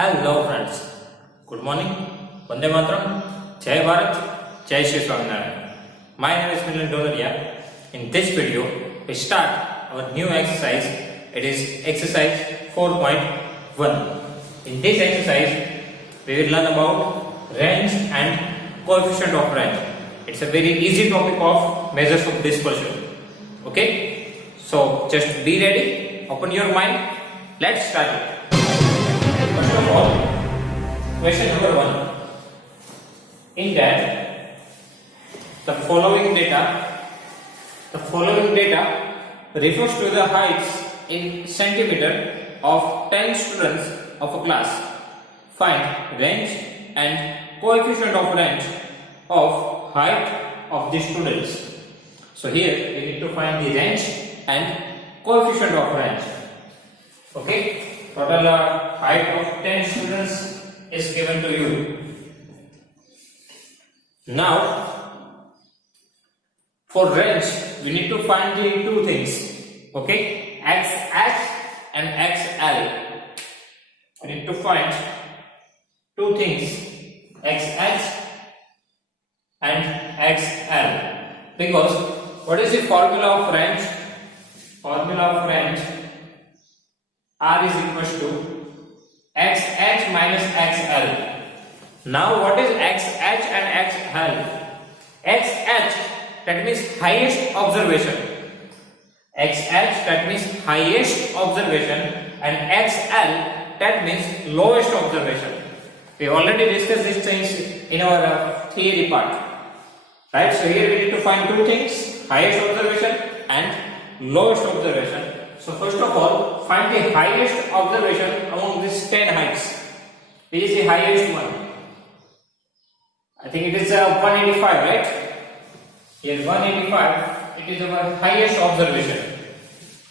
Hello friends, good morning, Vande Mataram, Jai Bharat, Jai Shri Swaminarayan. My name is Milind Dolaria. In this video, we start our new exercise. It is exercise 4.1. In this exercise, we will learn about range and coefficient of range. It's a very easy topic of measures of dispersion. Okay, so just be ready, open your mind, let's start it. First of all, question number 1. In that, the following data refers to the heights in centimeter of 10 students of a class. Find range and coefficient of range of height of the students. So here we need to find the range and coefficient of range. Okay. Total height of 10 students is given to you. Now, for range, we need to find the two things. Okay, XH and XL. We need to find two things, XH and XL. Because what is the formula of range? Formula of range, R is equals to XH minus XL. Now what is XH and XL? XH, that means highest observation. XH, that means highest observation, and XL, that means lowest observation. We already discussed these things in our theory part. Right? So here we need to find two things, highest observation and lowest observation. So first of all, find the highest observation among these 10 heights. Which is the highest one? I think it is 185, right? Here 185, it is our highest observation.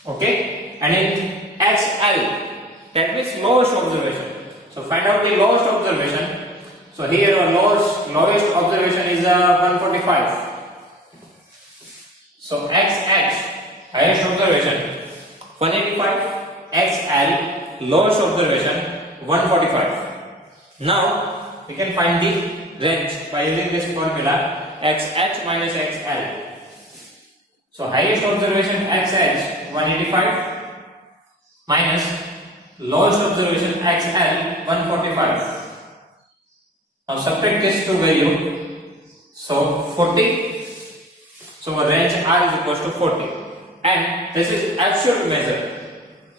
Okay? And in XL, that means lowest observation. So find out the lowest observation. So here our lowest observation is 145. So XH, highest observation 185, XL, lowest observation 145. Now we can find the range by using this formula XH minus XL. So highest observation XH 185 minus lowest observation XL 145. Now subtract this to value. So 40. So our range R is equals to 40. And this is absolute measure.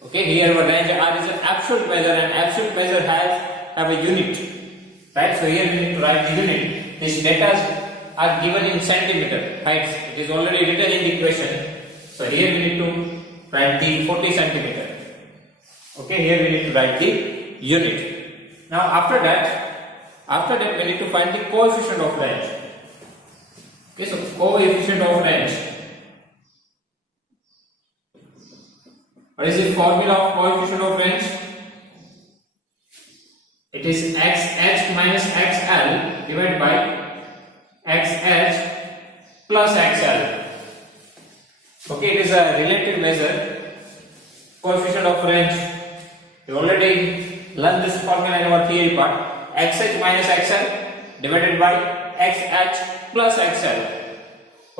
Okay, here our range R is an absolute measure, and absolute measure have a unit. Right? So here we need to write the unit. These data are given in centimeter heights. It is already written in the equation. So here we need to write the 40 centimeter. Okay, here we need to write the unit. Now after that we need to find the coefficient of range. Okay, so coefficient of range. What is the formula of coefficient of range? It is XH minus XL divided by XH plus XL. Okay, it is a relative measure. Coefficient of range. We already learned this formula in our theory part. XH minus XL divided by XH plus XL.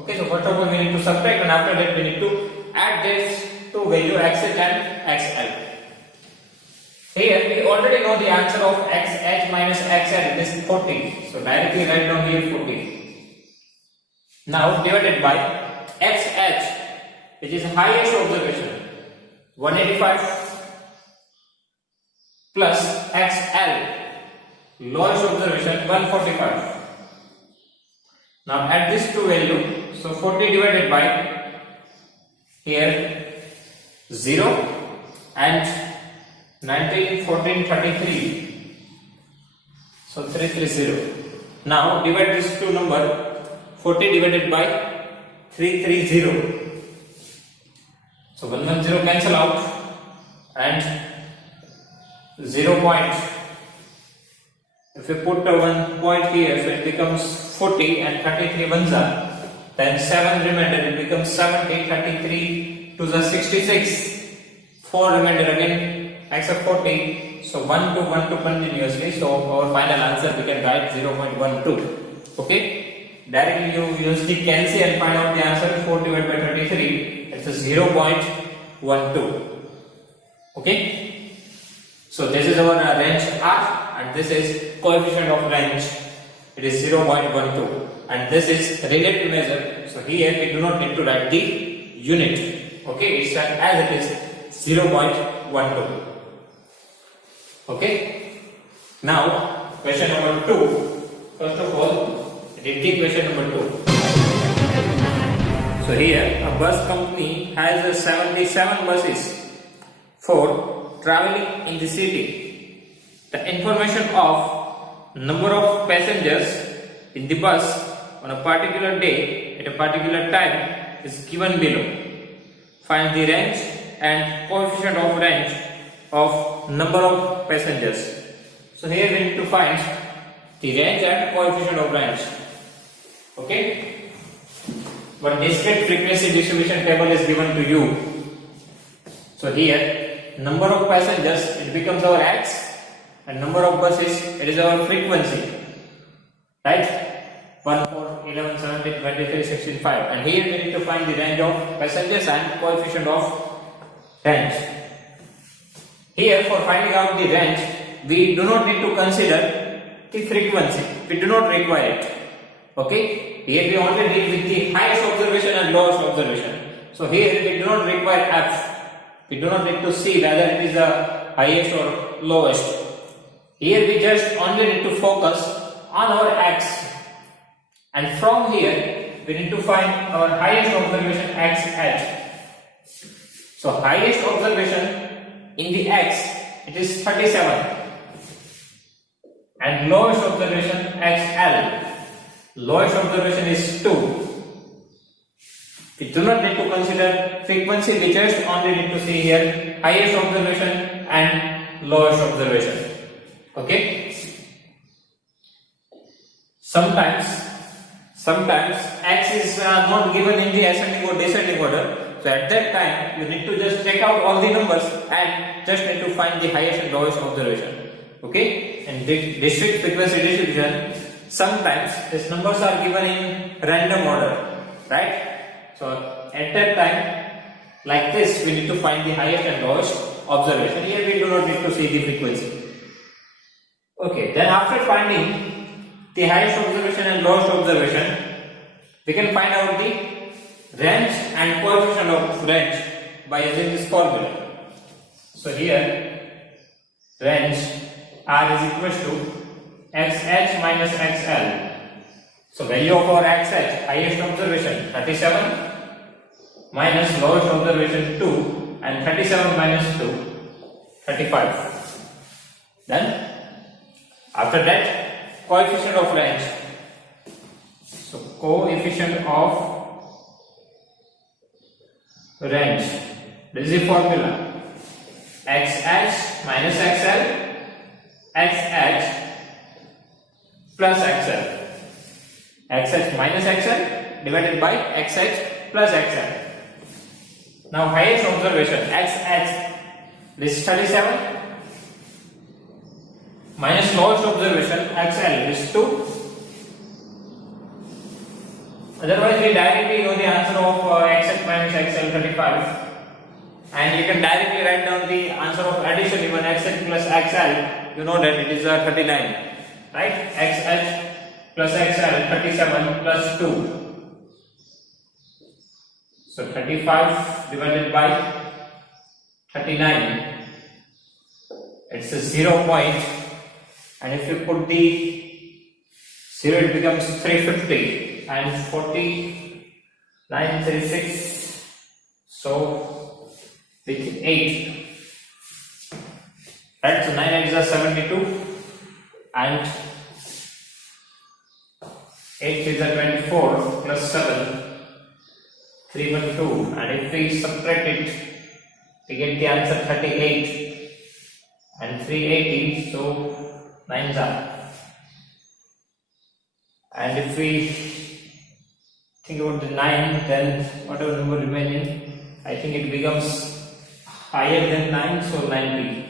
Okay, so first of all we need to subtract, and after that we need to add this to value XH and XL. Here we already know the answer of XH minus XL, it is 40. So directly write down here 40. Now divided by XH, which is highest observation, 185 plus XL, lowest observation, 145. Now add this to value. So 40 divided by here 0 and 19, 14, 33. So 330. Now divide this two number. 40 divided by 330. So 110 cancel out, and 0 point. If we put a 1 point here, so it becomes 40 and 33 ones are. Then 7 remainder, it becomes 70, 33 to the 66. 4 remainder again, except 40, so 1 to 1 to continuously, so our final answer we can write 0.12. Okay, directly you use the cancel and find out the answer. 4 divided by 33, it's a 0.12. Okay, so this is our range R, and this is coefficient of range, it is 0.12, and this is relative measure, so here we do not need to write the unit. Okay, it's as it is 0.12. Okay, now question number 2. First of all, read the question number 2. So here a bus company has 77 buses for traveling in the city. The information of number of passengers in the bus on a particular day at a particular time is given below. Find the range and coefficient of range of number of passengers. So here we need to find the range and coefficient of range. Okay, one discrete frequency distribution table is given to you. So here number of passengers, it becomes our x, and number of buses, it is our frequency, right? 1, 4, 11, 17, 23, 16, 5, and here we need to find the range of passengers and coefficient of range. Here for finding out the range, we do not need to consider the frequency, we do not require it. Okay, here we only deal with the highest observation and lowest observation. So here we do not require f. We do not need to see whether it is the highest or lowest. Here we just only need to focus on our x, and from here we need to find our highest observation x h. So highest observation in the x, it is 37, and lowest observation xl. Lowest observation is 2. We do not need to consider frequency, we just only need to see here highest observation and lowest observation. Okay, sometimes x is not given in the ascending or descending order, so at that time you need to just take out all the numbers and just need to find the highest and lowest observation. Okay, and discrete frequency distribution, sometimes these numbers are given in random order, right? So at that time, like this, we need to find the highest and lowest observation. Here we do not need to see the frequency. Okay, then after finding the highest observation and lowest observation, we can find out the range and coefficient of range by using this formula. So here, range R is equal to xh minus xl. So value of our xh, highest observation 37, minus lowest observation 2, and 37 minus 2, 35. Then after that, coefficient of range. So coefficient of range, this is the formula, xh minus xl, xh plus xl, xh minus xl divided by xh plus xl. Now highest observation xh, this is 37, minus lowest observation xl, this is 2. Otherwise we directly know the answer of xh minus xl, 35, and you can directly write down the answer of addition, even xh plus xl, you know that it is 39, right? xh plus xl, 37 plus 2. So 35 divided by 39, it's a 0 point, and if you put the 0, it becomes 350, and 49, 36, so with 8, right? So 9 eggs are 72, and 8 is a 24 plus 7, 312, and if we subtract it, we get the answer 38, and 380, so 9s are. And if we think about the 9, then whatever number remaining, I think it becomes higher than 9, so 90.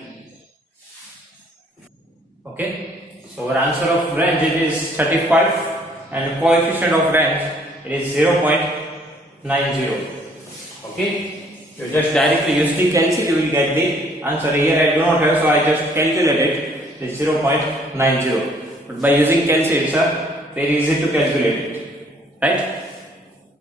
Okay, so our answer of range it is 35 and coefficient of range it is 0.90. Okay, you just directly use the calculate, you will get the answer. Here I do not have, so I just calculated it is 0.90. But by using calculate, it's very easy to calculate it, right?